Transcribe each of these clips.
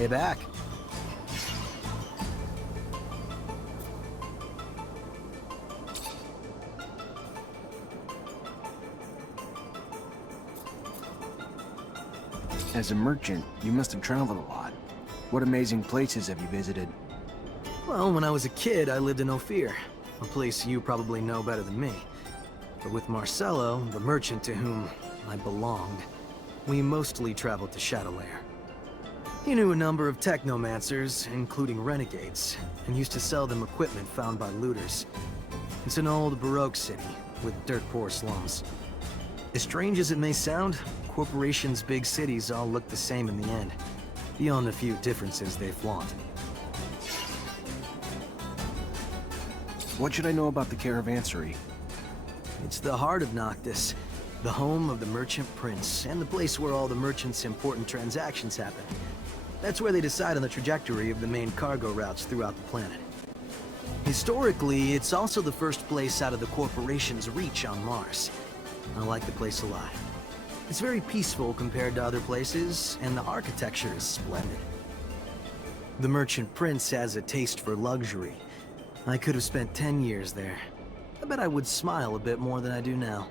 Hey back. As a merchant, you must have traveled a lot. What amazing places have you visited? Well, when I was a kid, I lived in Ophir, a place you probably know better than me. But with Marcello, the merchant to whom I belonged, we mostly traveled to Shadowlair. He knew a number of Technomancers, including renegades, and used to sell them equipment found by looters. It's an old Baroque city, with dirt-poor slums. As strange as it may sound, corporations' big cities all look the same in the end, beyond the few differences they flaunt. What should I know about the Caravanserai? It's the heart of Noctis, the home of the Merchant Prince, and the place where all the merchants' important transactions happen. That's where they decide on the trajectory of the main cargo routes throughout the planet. Historically, it's also the first place out of the corporation's reach on Mars. I like the place a lot. It's very peaceful compared to other places, and the architecture is splendid. The Merchant Prince has a taste for luxury. I could have spent 10 years there. I bet I would smile a bit more than I do now.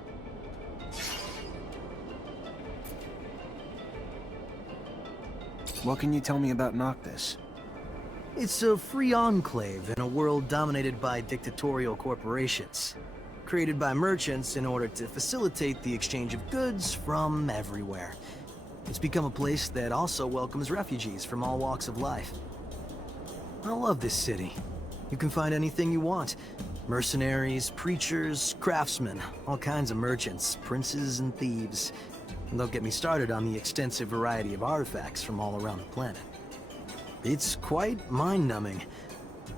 What can you tell me about Noctis? It's a free enclave in a world dominated by dictatorial corporations, created by merchants in order to facilitate the exchange of goods from everywhere. It's become a place that also welcomes refugees from all walks of life. I love this city. You can find anything you want. Mercenaries, preachers, craftsmen, all kinds of merchants, princes and thieves. And don't get me started on the extensive variety of artifacts from all around the planet. It's quite mind-numbing,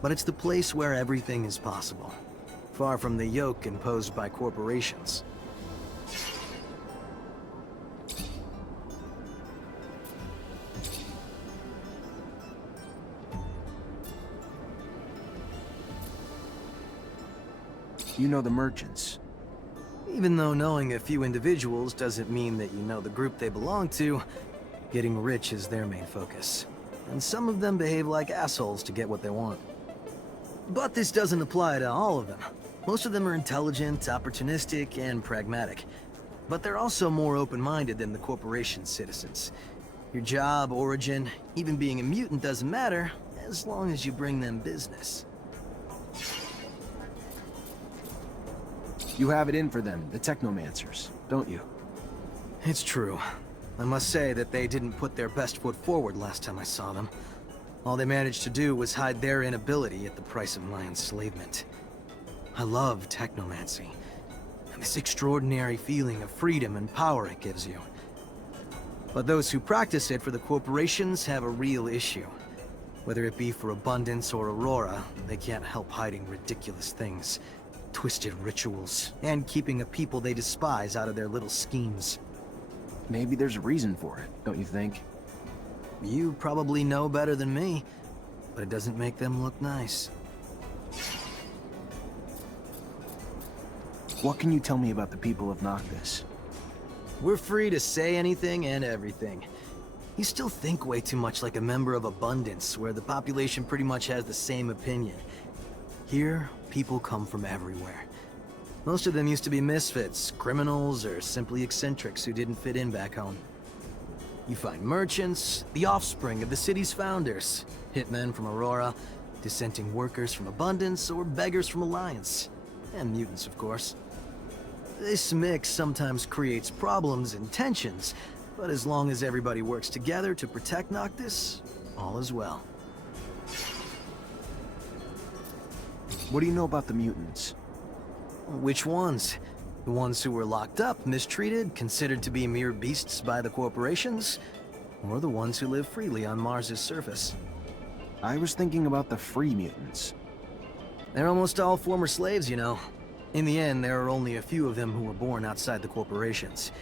but it's the place where everything is possible, far from the yoke imposed by corporations. You know the merchants. Even though knowing a few individuals doesn't mean that you know the group they belong to, getting rich is their main focus. And some of them behave like assholes to get what they want. But this doesn't apply to all of them. Most of them are intelligent, opportunistic, and pragmatic. But they're also more open-minded than the corporation's citizens. Your job, origin, even being a mutant doesn't matter, as long as you bring them business. You have it in for them, the Technomancers, don't you? It's true. I must say that they didn't put their best foot forward last time I saw them. All they managed to do was hide their inability at the price of my enslavement. I love technomancy, and this extraordinary feeling of freedom and power it gives you. But those who practice it for the corporations have a real issue. Whether it be for Abundance or Aurora, they can't help hiding ridiculous things. Twisted rituals, and keeping a people they despise out of their little schemes. Maybe there's a reason for it, don't you think? You probably know better than me, but it doesn't make them look nice. What can you tell me about the people of Noctis? We're free to say anything and everything. You still think way too much like a member of Abundance, where the population pretty much has the same opinion. Here, people come from everywhere. Most of them used to be misfits, criminals, or simply eccentrics who didn't fit in back home. You find merchants, the offspring of the city's founders, hitmen from Aurora, dissenting workers from Abundance, or beggars from Alliance. And mutants, of course. This mix sometimes creates problems and tensions, but as long as everybody works together to protect Noctis, all is well. What do you know about the mutants? Which ones? The ones who were locked up, mistreated, considered to be mere beasts by the corporations? Or the ones who live freely on Mars's surface? I was thinking about the free mutants. They're almost all former slaves, you know. In the end, there are only a few of them who were born outside the corporations.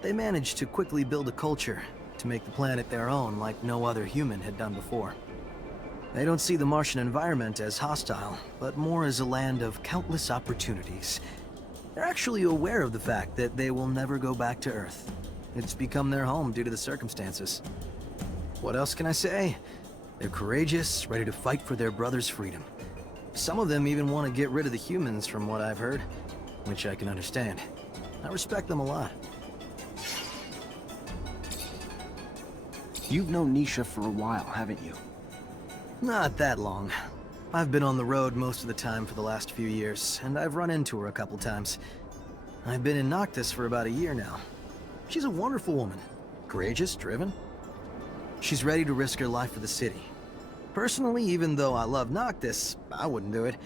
They managed to quickly build a culture, to make the planet their own like no other human had done before. They don't see the Martian environment as hostile, but more as a land of countless opportunities. They're actually aware of the fact that they will never go back to Earth. It's become their home due to the circumstances. What else can I say? They're courageous, ready to fight for their brother's freedom. Some of them even want to get rid of the humans, from what I've heard, which I can understand. I respect them a lot. You've known Nisha for a while, haven't you? Not that long. I've been on the road most of the time for the last few years, and I've run into her a couple times. I've been in Noctis for about a year now. She's a wonderful woman. Courageous, driven. She's ready to risk her life for the city. Personally, even though I love Noctis, I wouldn't do it.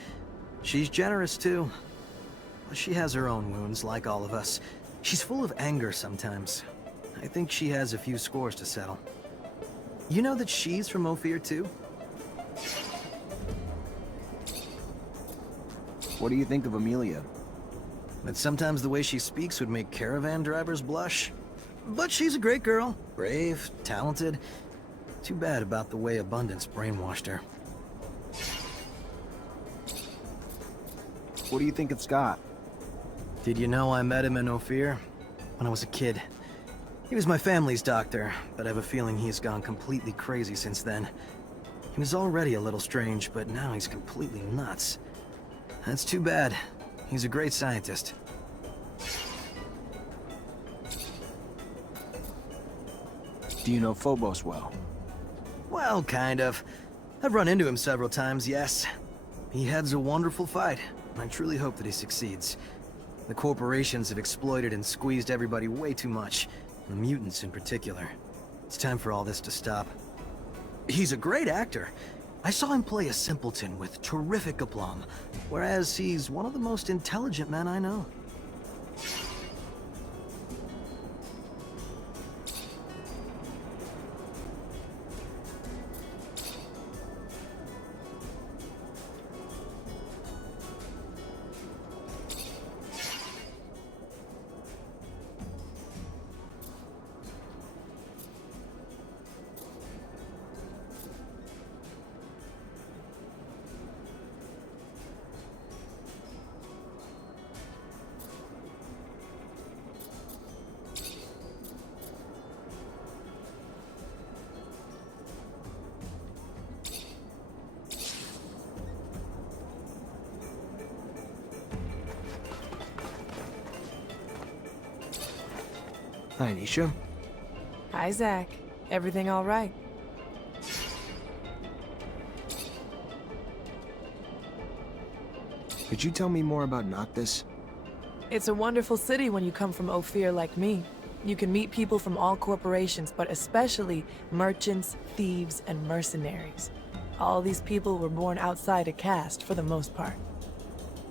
She's generous too. But she has her own wounds, like all of us. She's full of anger sometimes. I think she has a few scores to settle. You know that she's from Ophir too? What do you think of Amelia? But sometimes the way she speaks would make caravan drivers blush. But she's a great girl. Brave, talented. Too bad about the way Abundance brainwashed her. What do you think of Scott? Did you know I met him in Ophir? When I was a kid. He was my family's doctor, but I have a feeling he's gone completely crazy since then. He was already a little strange, but now he's completely nuts. That's too bad. He's a great scientist. Do you know Phobos well? Well, kind of. I've run into him several times, yes. He heads a wonderful fight. I truly hope that he succeeds. The corporations have exploited and squeezed everybody way too much. The mutants in particular. It's time for all this to stop. He's a great actor. I saw him play a simpleton with terrific aplomb, whereas he's one of the most intelligent men I know. Hi, Nisha. Hi, Zach. Everything all right? Could you tell me more about Noctis? It's a wonderful city when you come from Ophir like me. You can meet people from all corporations, but especially merchants, thieves, and mercenaries. All these people were born outside a caste, for the most part.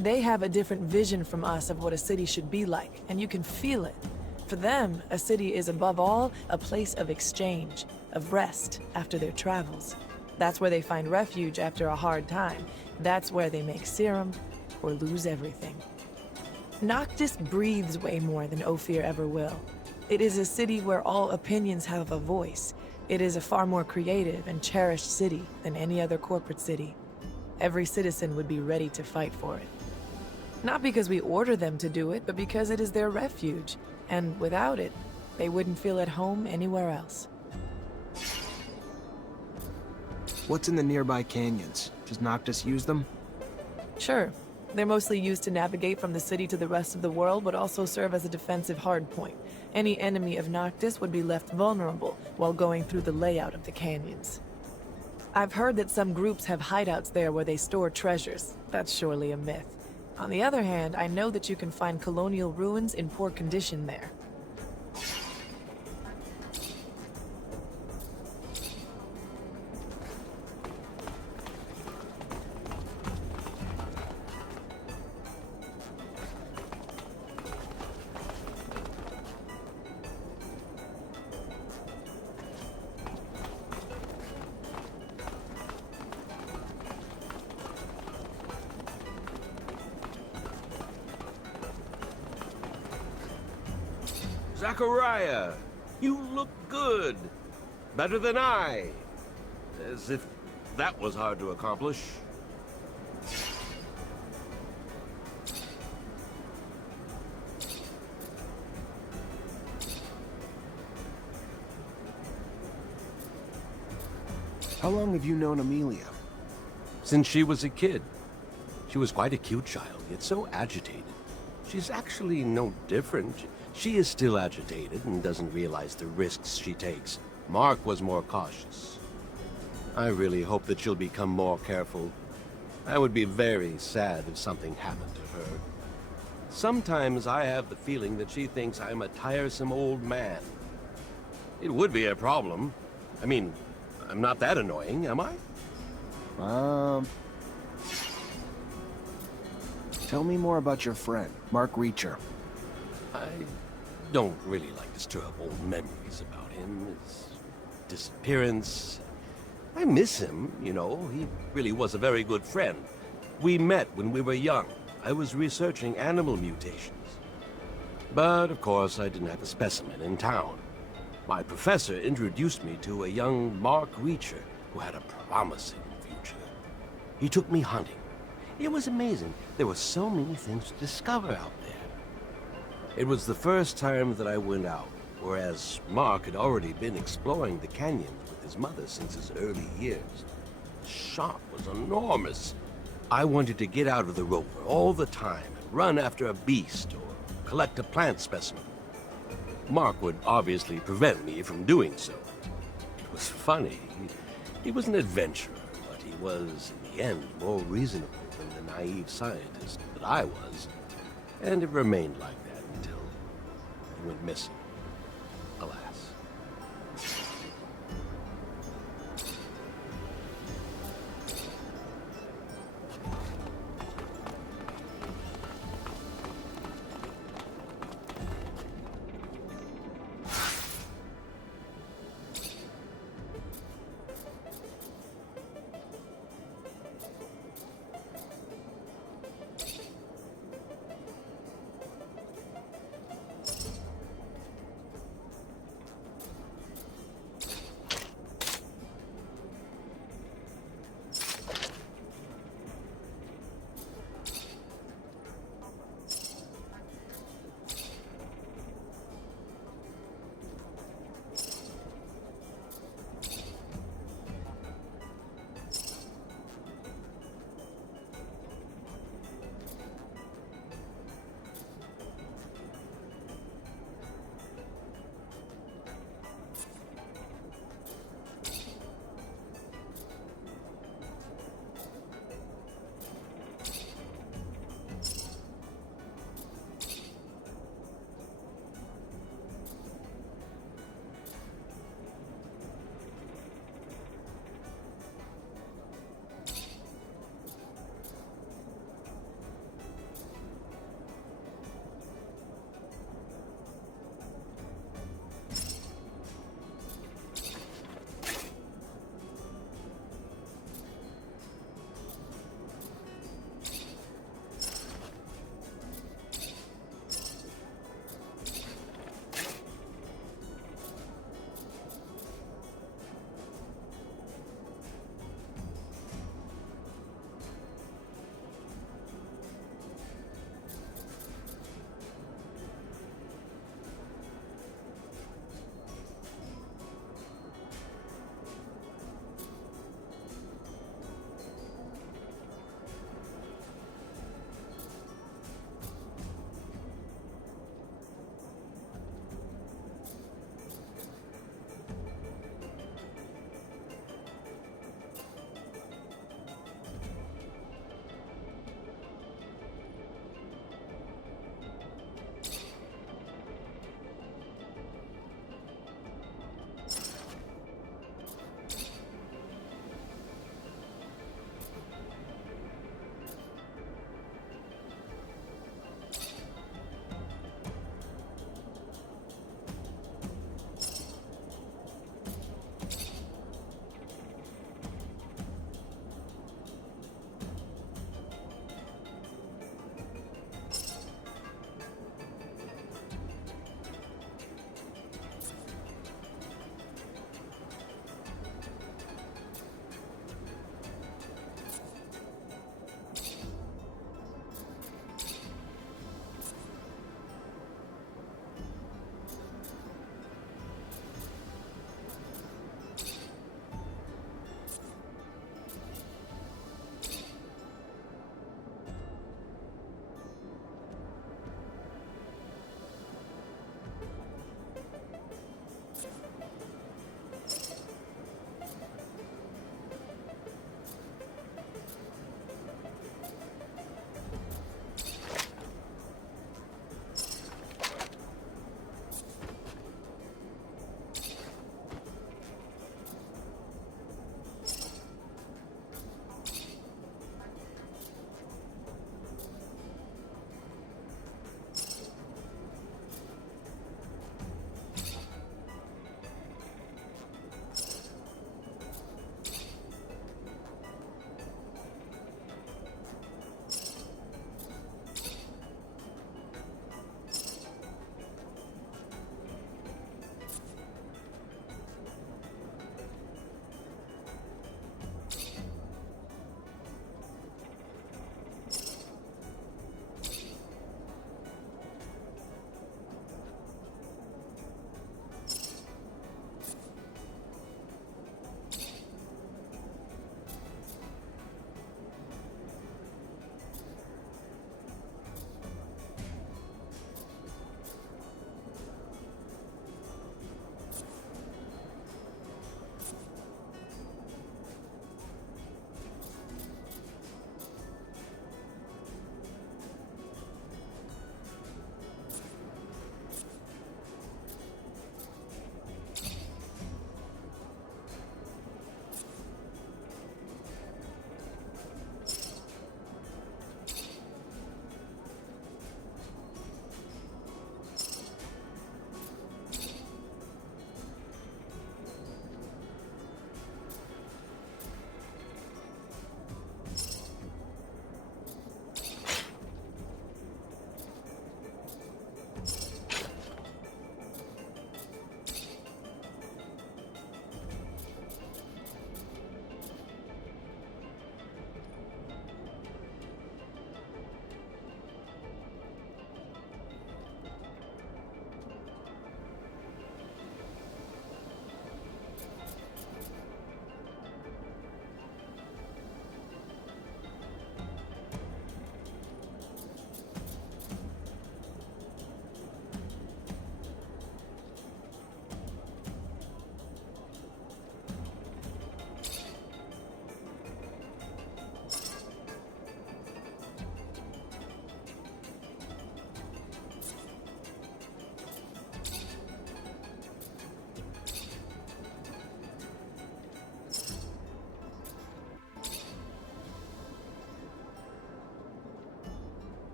They have a different vision from us of what a city should be like, and you can feel it. For them, a city is above all a place of exchange, of rest after their travels. That's where they find refuge after a hard time. That's where they make serum or lose everything. Noctis breathes way more than Ophir ever will. It is a city where all opinions have a voice. It is a far more creative and cherished city than any other corporate city. Every citizen would be ready to fight for it. Not because we order them to do it, but because it is their refuge. And without it, they wouldn't feel at home anywhere else. What's in the nearby canyons? Does Noctis use them? Sure. They're mostly used to navigate from the city to the rest of the world, but also serve as a defensive hardpoint. Any enemy of Noctis would be left vulnerable while going through the layout of the canyons. I've heard that some groups have hideouts there where they store treasures. That's surely a myth. On the other hand, I know that you can find colonial ruins in poor condition there. Zachariah, you look good. Better than I. As if that was hard to accomplish. How long have you known Amelia? Since she was a kid. She was quite a cute child, yet so agitated. She's actually no different. She is still agitated and doesn't realize the risks she takes. Mark was more cautious. I really hope that she'll become more careful. I would be very sad if something happened to her. Sometimes I have the feeling that she thinks I'm a tiresome old man. It would be a problem. I mean, I'm not that annoying, am I? Tell me more about your friend, Mark Reacher. I don't really like to stir up old memories about him. His disappearance. I miss him, you know. He really was a very good friend. We met when we were young. I was researching animal mutations. But, of course, I didn't have a specimen in town. My professor introduced me to a young Mark Reacher who had a promising future. He took me hunting. It was amazing. There were so many things to discover out there. It was the first time that I went out, whereas Mark had already been exploring the canyons with his mother since his early years. The shock was enormous. I wanted to get out of the rover all the time and run after a beast or collect a plant specimen. Mark would obviously prevent me from doing so. It was funny. He was an adventurer, but he was, in the end, more reasonable than the naive scientist that I was. And it remained like that until he went missing. Alas.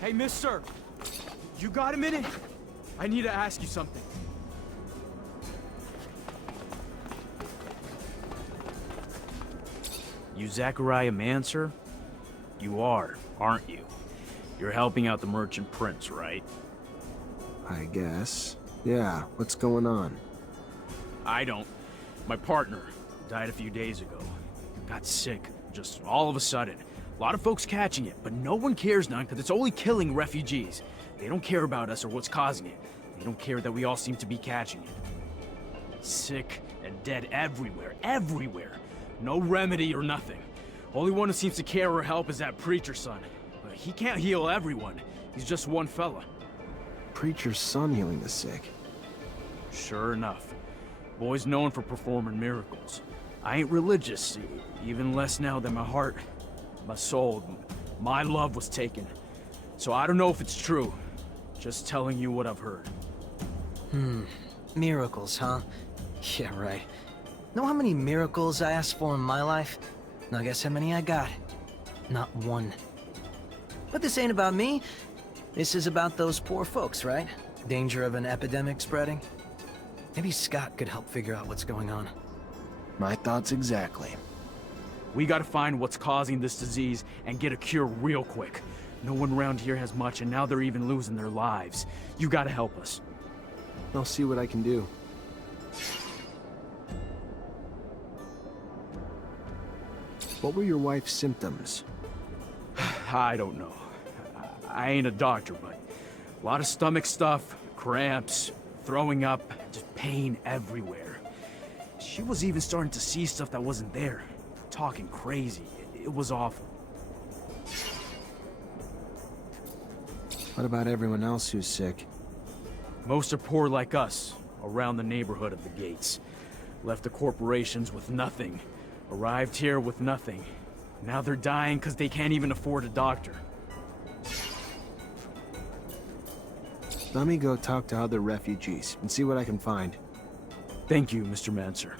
Hey, mister! You got a minute? I need to ask you something. You Zachariah Mancer? You are, aren't you? You're helping out the merchant prince, right? I guess. Yeah, what's going on? I don't. My partner died a few days ago. Got sick, just all of a sudden. A lot of folks catching it, but no one cares none because it's only killing refugees. They don't care about us or what's causing it. They don't care that we all seem to be catching it. Sick and dead everywhere, everywhere. No remedy or nothing. Only one who seems to care or help is that preacher son. But he can't heal everyone. He's just one fella. Preacher's son healing the sick. Sure enough. Boy's known for performing miracles. I ain't religious, even less now that my heart, my soul, my love was taken. So I don't know if it's true. Just telling you what I've heard. Miracles, huh? Yeah, right. Know how many miracles I asked for in my life? Now guess how many I got? Not one. But this ain't about me. This is about those poor folks, right? Danger of an epidemic spreading. Maybe Scott could help figure out what's going on. My thoughts exactly. We gotta find what's causing this disease and get a cure real quick. No one around here has much, and now they're even losing their lives. You gotta help us. I'll see what I can do. What were your wife's symptoms? I don't know. I ain't a doctor, but a lot of stomach stuff, cramps, throwing up, just pain everywhere. She was even starting to see stuff that wasn't there. Talking crazy. It was awful. What about everyone else who's sick? Most are poor like us, around the neighborhood of the gates. Left the corporations with nothing. Arrived here with nothing. Now they're dying because they can't even afford a doctor. Let me go talk to other refugees and see what I can find. Thank you, Mr. Mancer.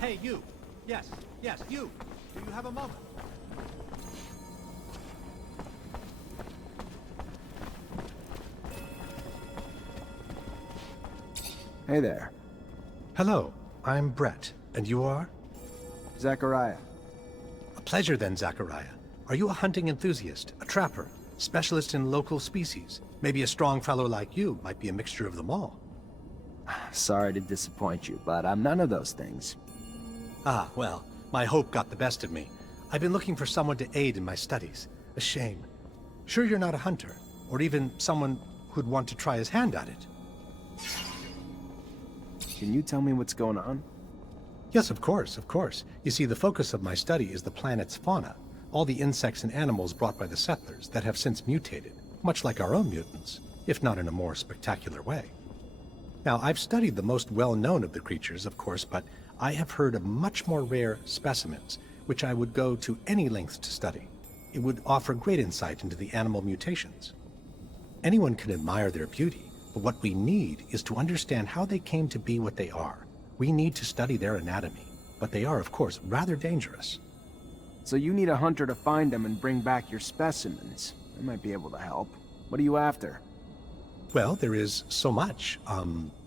Hey, you! Yes, you! Do you have a moment? Hey there. Hello, I'm Brett, and you are? Zachariah. A pleasure then, Zachariah. Are you a hunting enthusiast, a trapper, specialist in local species? Maybe a strong fellow like you might be a mixture of them all. Sorry to disappoint you, but I'm none of those things. Ah, well, my hope got the best of me. I've been looking for someone to aid in my studies. A shame. Sure you're not a hunter, or even someone who'd want to try his hand at it? Can you tell me what's going on? Yes, of course, of course. You see, the focus of my study is the planet's fauna, all the insects and animals brought by the settlers that have since mutated, much like our own mutants, if not in a more spectacular way. Now, I've studied the most well-known of the creatures, of course, but I have heard of much more rare specimens, which I would go to any lengths to study. It would offer great insight into the animal mutations. Anyone can admire their beauty, but what we need is to understand how they came to be what they are. We need to study their anatomy, but they are, of course, rather dangerous. So you need a hunter to find them and bring back your specimens. I might be able to help. What are you after? Well, there is so much.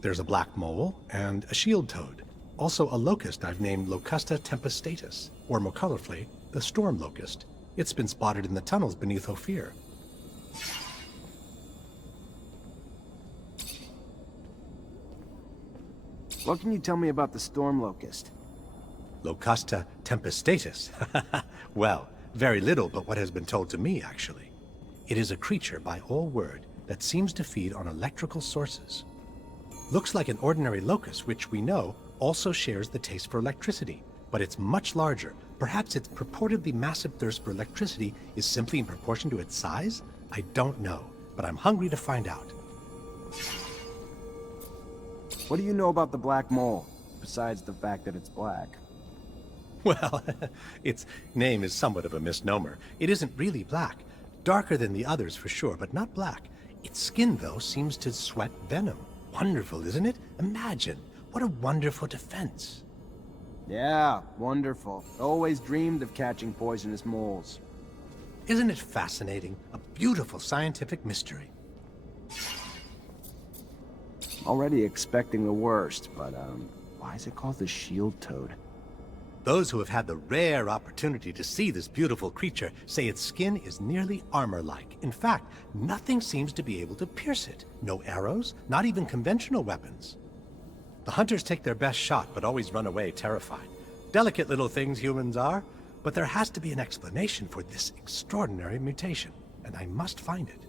There's a black mole and a shield toad. Also a locust I've named Locusta tempestatus, or more colorfully, the storm locust. It's been spotted in the tunnels beneath Ophir. What can you tell me about the storm locust? Locusta tempestatus. Well, very little but what has been told to me, actually. It is a creature, by all word, that seems to feed on electrical sources. Looks like an ordinary locust, which we know also shares the taste for electricity, but it's much larger. Perhaps its purportedly massive thirst for electricity is simply in proportion to its size? I don't know, but I'm hungry to find out. What do you know about the black mole, besides the fact that it's black? Well, its name is somewhat of a misnomer. It isn't really black. Darker than the others for sure, but not black. Its skin, though, seems to sweat venom. Wonderful, isn't it? Imagine. What a wonderful defense. Yeah, wonderful. Always dreamed of catching poisonous moles. Isn't it fascinating? A beautiful scientific mystery. Already expecting the worst, but, why is it called the shield toad? Those who have had the rare opportunity to see this beautiful creature say its skin is nearly armor-like. In fact, nothing seems to be able to pierce it. No arrows, not even conventional weapons. The hunters take their best shot, but always run away terrified. Delicate little things humans are, but there has to be an explanation for this extraordinary mutation, and I must find it.